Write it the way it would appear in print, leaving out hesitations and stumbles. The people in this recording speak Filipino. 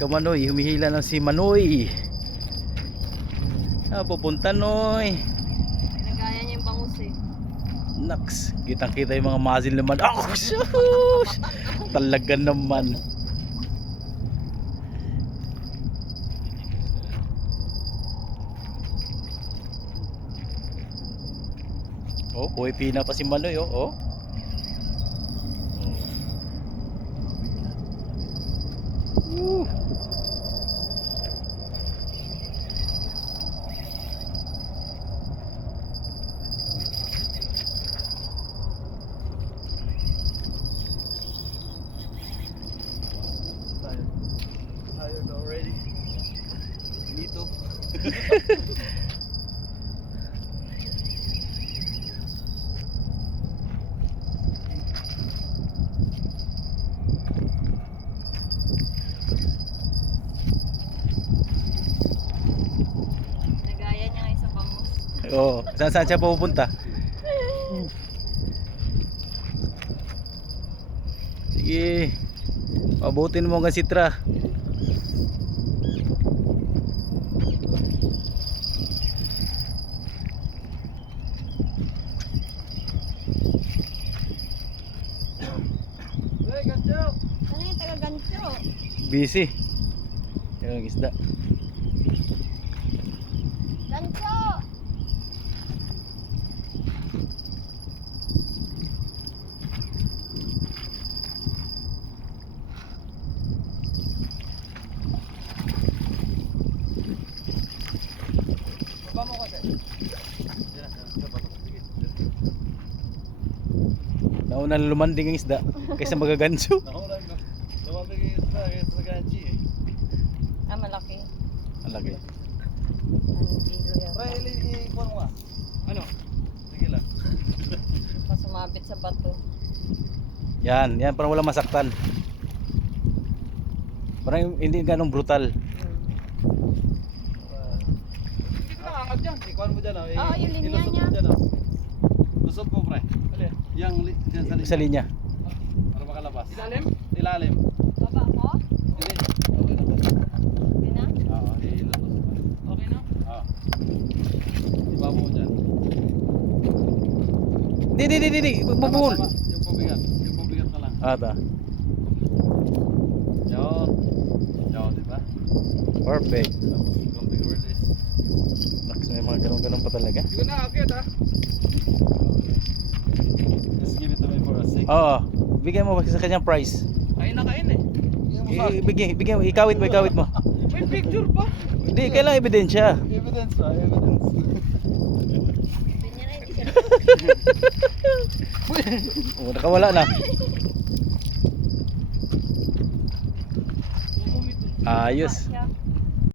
Ika Manoy, humihila ng si Manoy. Pupunta Noy. Nagaya niya yung bangus eh. Naks, kitang kita yung mga mazil naman. Oh, shush! Talaga naman. Oh, buhay pina pa si Manoy, oh. Oh. Tired already. Me too. Nagaya niya ngayon sa bangus. Oh, saan siya pupunta? Sige. Pabutin mo ang sitra. Hey, gancho! Ano yung taga-gancho? Busy. Yung isda. Gancho! Baba mo kasi. Nauna lumanding ang isda kaysa magaganso. Nakulang ko. Lumabig yung isda kaysa sa ganchi eh. Ah, malaki. Ang laki. Anong kilo yan? Pre, i-ikuan mo nga. Ano? Sige lang. Pasumabit sa bato. Yan parang wala masaktan. Parang hindi ganong brutal. Hindi ka nakakat dyan. Ikuan mo dyan oh. Oo, yung linya Ilusot niya. mo dyan oh. Lusot mo pre. Alin? Dyan sa linya. Sa linya. Para makalabas. Ilalim? Ilalim. Baba ko? Hindi. Okay na to. Okay na? Oo, ilusot mo. Okay na? Oo. Iba mo dyan. Di. Bubul. Tama. Yung pabigat. Yung pabigat ka lang. Ata. Yun. Yun, diba? Perfect. Tapos konting release. Naks, may mga ganun pa talaga. Hindi ko na akit ha. Just give it to me for a sec. Oo. Bigyan mo sa kanyang price. Kain na kain eh. Bigyan mo. Ikawit mo. May picture pa. Hindi, kailangan ebidensya. Evidence pa, evidence. Pinya na hindi siya. Oh, nakawala na. Ayos.